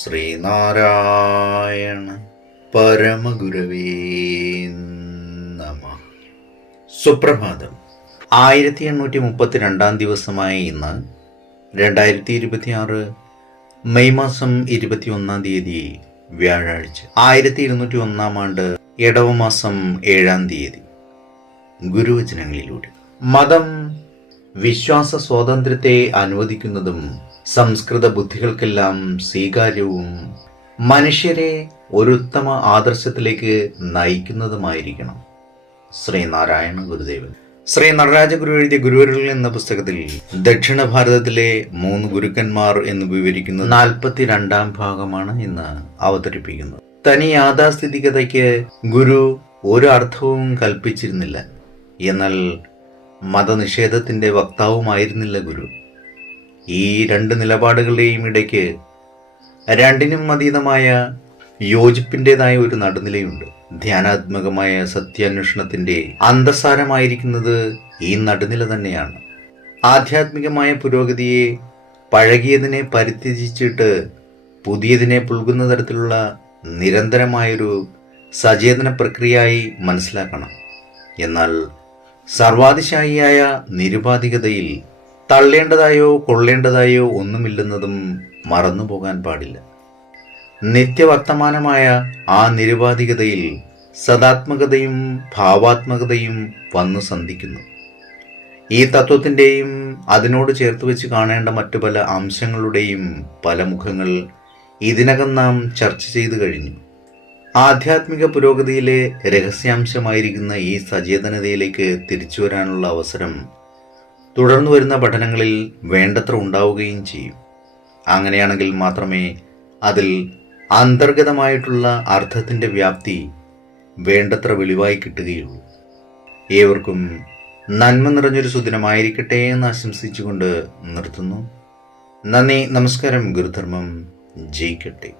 ശ്രീനാരായണ പരമഗുരവേ നമ. സുപ്രഭാതം. 1832 ദിവസമായ ഇന്ന് 2026 മെയ് മാസം 21 തീയതി വ്യാഴാഴ്ച, 1201 ആണ്ട് ഇടവമാസം 7 തീയതി. ഗുരുവചനങ്ങളിലൂടെ മതം വിശ്വാസ സ്വാതന്ത്ര്യത്തെ അനുവദിക്കുന്നതും സംസ്കൃത ബുദ്ധികൾക്കെല്ലാം സ്വീകാര്യവും മനുഷ്യരെ ഒരു ഉത്തമ ആദർശത്തിലേക്ക് നയിക്കുന്നതുമായിരിക്കണം. ശ്രീനാരായണ ഗുരുദേവൻ. ശ്രീ നടരാജ ഗുരു എഴുതിയ ഗുരുവരുകൾ എന്ന പുസ്തകത്തിൽ ദക്ഷിണ ഭാരതത്തിലെ 3 ഗുരുക്കന്മാർ എന്ന് വിവരിക്കുന്ന 42 ഭാഗമാണ് ഇന്ന് അവതരിപ്പിക്കുന്നത്. തനി യാഥാസ്ഥിതികതയ്ക്ക് ഗുരു ഒരു അർത്ഥവും കൽപ്പിച്ചിരുന്നില്ല. എന്നാൽ മതനിഷേധത്തിന്റെ വക്താവുമായിരുന്നില്ല ഗുരു. ഈ 2 നിലപാടുകളുടെയും ഇടയ്ക്ക് രണ്ടിനും അതീതമായ യോജിപ്പിൻ്റെതായ ഒരു നടുനിലയുണ്ട്. ധ്യാനാത്മകമായ സത്യാന്വേഷണത്തിന്റെ അന്തസാരമായിരിക്കുന്നത് ഈ നടുനില തന്നെയാണ്. ആധ്യാത്മികമായ പുരോഗതിയെ പഴകിയതിനെ പരിത്യജിച്ചിട്ട് പുതിയതിനെ പുൽകുന്ന തരത്തിലുള്ള നിരന്തരമായൊരു സചേതന പ്രക്രിയയായി മനസ്സിലാക്കണം. എന്നാൽ സർവാതിശായിയായ നിരുപാധികതയിൽ തള്ളേണ്ടതായോ കൊള്ളേണ്ടതായോ ഒന്നുമില്ലെന്നതും മറന്നുപോകാൻ പാടില്ല. നിത്യവർത്തമാനമായ ആ നിരുപാധികതയിൽ സദാത്മകതയും ഭാവാത്മകതയും വന്നു സന്ധിക്കുന്നു. ഈ തത്വത്തിൻ്റെയും അതിനോട് ചേർത്ത് വെച്ച് കാണേണ്ട മറ്റു പല അംശങ്ങളുടെയും പല മുഖങ്ങൾ ഇതിനകം നാം ചർച്ച ചെയ്തു കഴിഞ്ഞു. ആധ്യാത്മിക പുരോഗതിയിലെ രഹസ്യാംശമായിരിക്കുന്ന ഈ സചേതനതയിലേക്ക് തിരിച്ചു വരാനുള്ള അവസരം തുടർന്നു വരുന്ന പഠനങ്ങളിൽ വേണ്ടത്ര ഉണ്ടാവുകയും ചെയ്യും. അങ്ങനെയാണെങ്കിൽ മാത്രമേ അതിൽ അന്തർഗതമായിട്ടുള്ള അർത്ഥത്തിൻ്റെ വ്യാപ്തി വേണ്ടത്ര വെളിവായി കിട്ടുകയുള്ളൂ. ഏവർക്കും നന്മ നിറഞ്ഞൊരു സുദിനമായിരിക്കട്ടെ എന്ന് ആശംസിച്ചുകൊണ്ട് നിർത്തുന്നു. നന്ദി, നമസ്കാരം. ഗുരുധർമ്മം ജയിക്കട്ടെ.